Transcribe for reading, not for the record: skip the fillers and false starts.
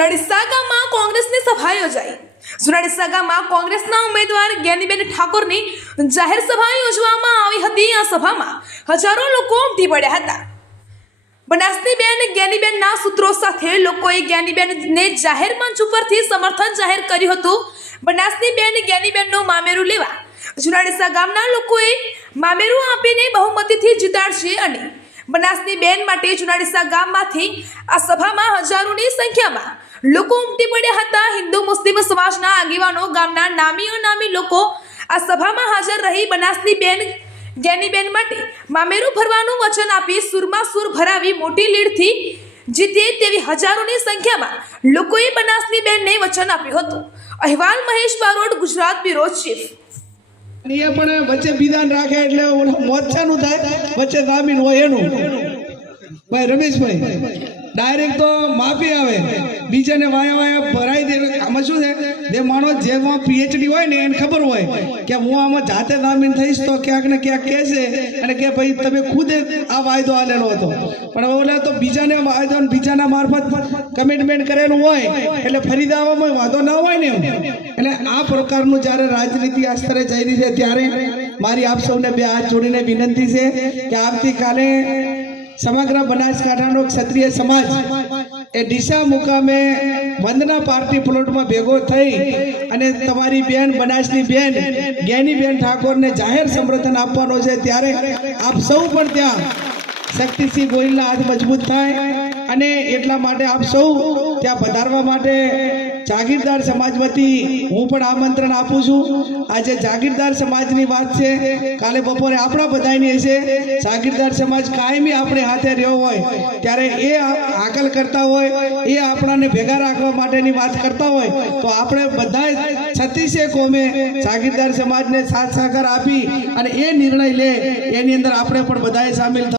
जुनाडिस्सा गामમાં કોંગ્રેસની સભા યોજાઈ। जुनाडिस्सा ગામમાં કોંગ્રેસના ઉમેદવાર જ્ઞાનીબેન ઠાકોરની જાહેર સભા યોજવામાં આવી હતી। આ સભામાં હજારો લોકો ઉમટી પડ્યા હતા। બનાસનીબેન જ્ઞાનીબેનના સૂત્રો સાથે લોકોએ જ્ઞાનીબેનને જાહેર મંચ ઉપરથી સમર્થન જાહેર કર્યું હતું। બનાસનીબેન જ્ઞાનીબેનનું મામેરું લેવા जुनाडिस्सा ગામના લોકોએ મામેરું આપીને બહુમતીથી જીતાડશે અને બનાસનીબેન માટે जुनाडिस्सा ગામમાંથી આ સભામાં હજારોની સંખ્યામાં લોકો ઉમટી પડ્યા હતા। હિન્દુ મુસ્લિમ સમાજના આગેવાનો ગામના નામી અનામી લોકો આ સભામાં હાજર રહી બનાસનીબેન જ્ઞાનીબેન માટે મામેરું ભરવાનું વચન આપી સુરમાં સુર ભરાવી મોટી લીડથી જીતે તેવી હજારોની સંખ્યામાં લોકોએ બનાસનીબેનને વચન આપ્યું હતું। અહેવાલ મહેશ બારોટ, ગુજરાત બ્યુરો ચીફ। એ પણ વચ્ચે વિધાન રાખે એટલે મોરચાનું થાય, વચ્ચે જામીન હોય એનું। ભાઈ રમેશભાઈ ડાયરેક્ટ તો માફી આવે, બીજાને વાયા વાયા ભરાઈ દે। આમાં શું છે, જે માણસ જેમાં પીએચડી હોય ને એને ખબર હોય કે હું આમાં જાતે જામીન થઈશ તો ક્યાંક ને ક્યાંક કહેશે અને કે ભાઈ તમે ખુદ આ વાયદો આલેલો હતો, પણ ઓલા તો બીજાને વાયદો બીજાના મારફત કમિટમેન્ટ કરેલું હોય એટલે ફરી દાવામાં વાંધો ના હોય ને એમ। એટલે આ પ્રકારનું જ્યારે રાજનીતિ આ સ્તરે જઈ રહી છે ત્યારે મારી આપ સૌને બે હાથ જોડીને વિનંતી છે કે આવતીકાલે સમગ્ર બનાસકાંઠાનો ક્ષત્રિય સમાજ એ ડીસા મુકામે વંદના પાર્ટી પ્લોટમાં ભેગો થઈ અને તમારી બેન બનાસની બેન જ્ઞાનીબેન ઠાકોરને જાહેર સમર્થન આપવાનો છે। ત્યારે આપ સૌ પણ ત્યાં શક્તિસિંહ ગોહિલના હાથ મજબૂત થાય અને એટલા માટે આપ સૌ ત્યાં પધારવા માટે જાગીરદાર સમાજ વતી હું પણ આમંત્રણ આપું છું। આજે જાગીરદાર સમાજની વાત છે, કાલે બપોરે આપણા બધાની હશે। જાગીરદાર સમાજ કાયમી આપણે હાથે રહ્યો હોય ત્યારે એ હાકલ કરતા હોય, એ આપણાને ભેગા રાખવા માટેની વાત કરતા હોય તો આપણે બધા 36 કોમે જાગીરદાર સમાજને સાથ સહકાર આપી અને એ નિર્ણય લે એની અંદર આપણે પણ બધાએ સામેલ